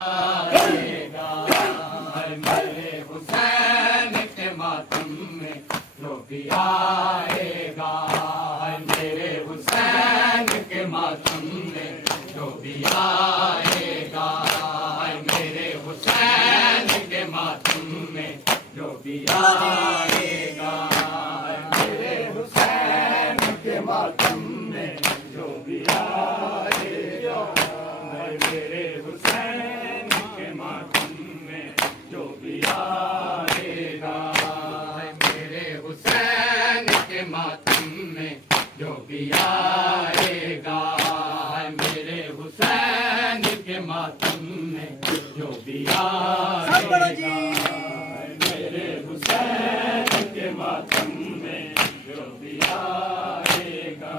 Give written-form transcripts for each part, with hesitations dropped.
आएगा मेरे हुसैन के मातम में जो भी आएगा, मेरे हुसैन के मातम में जो भी आएगा, मेरे हुसैन के मातम में जो भी आएगा, मेरे हुसैन के मातम में जो भी आएगा, मेरे हुसैन के मातम में जो भी आएगा, मेरे हुसैन के मातम में जो भी आएगा, मेरे हुसैन के मातम में जो भी आएगा, मेरे हुसैन के मातम में जो भी आएगा,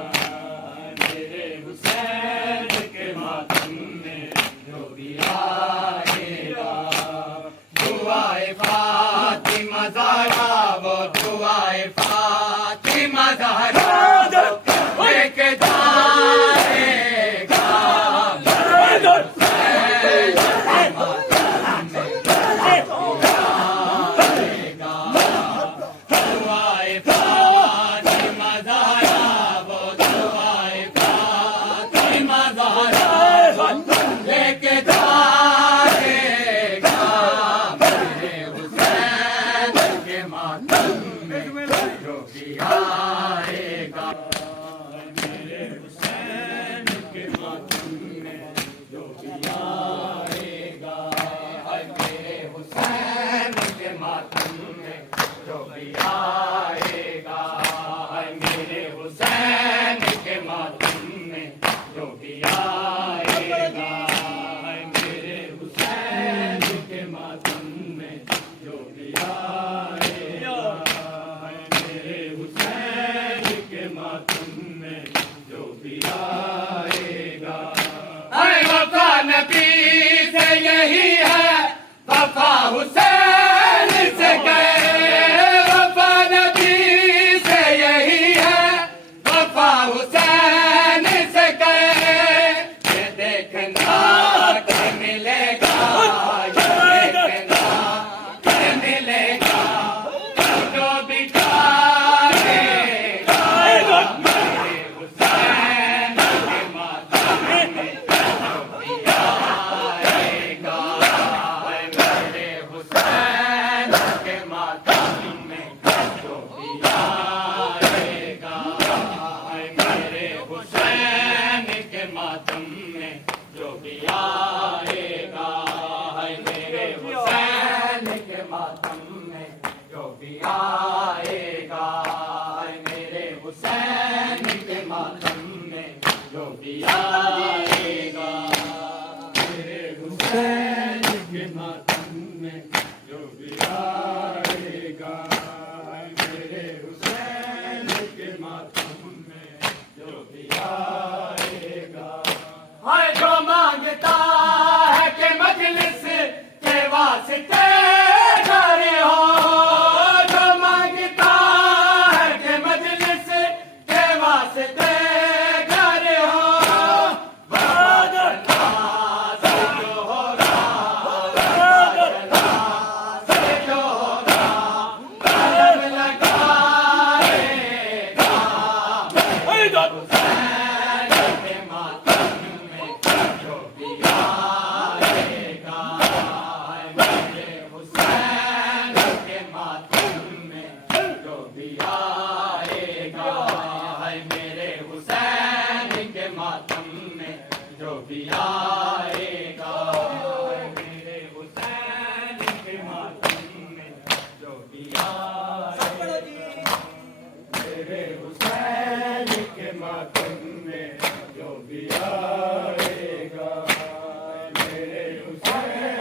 मेरे हुसैन के मातम में जो भी आएगा। दुआए फातिमा ज़हरा, वो दुआए फातिमा ज़हरा लेके जाएगा, दुआए फातिमा ज़हरा, वो दुआए फातिमा ज़हरा लेके जाएगा, मेरे हुसैन के मातम में जो भी आएगा, मेरे हुसैन के मातम में जो भी आएगा, मेरे हुसैन के मातम में जो भी आएगा, मेरे हुसैन के मातम में जो भी आएगा, मेरे हुसैन के मातम में जो भी आएगा, मेरे हुसैन के मातम में जो भी आएगा। अरे वफा नबी से यही है, वफा हुसैन से गए, वफा नबी से यही है, वफा हुसैन से गए, ये देखना के मिलेगा, ये देखना के मिलेगा, जो भी करेगा, मेरे हुसैन के मातम में जो भी आएगा, मेरे हुसैन के मातम में जो भी आएगा, मेरे हुसैन के मातम में जो भी आएगा, मेरे हुसैन के मातम में जो भी आएगा, मेरे हुसैन के मातम में जो भी आएगा, मेरे हुसैन के मातम में जो भी आएगा, मेरे हुसैन के मातम में जो भी आएगा। हाय जो मांगता है कि मजलिस के वास्ते खड़े हो, जो मांगता है कि मजलिस के वास्ते खड़े हो, बदला से जो होगा, बदला से जो होगा, कदम लगाएगा, हुसैन के मातम में जो भी आएगा, मेरे हुसैन के मातम में जो भी आएगा, मेरे हुसैन के मातम में जो भी आएगा, मेरे हुसैन के मातम में जो भी आएगा, मेरे हुसैन के मातम में जो भी आएगा, मेरे हुसैन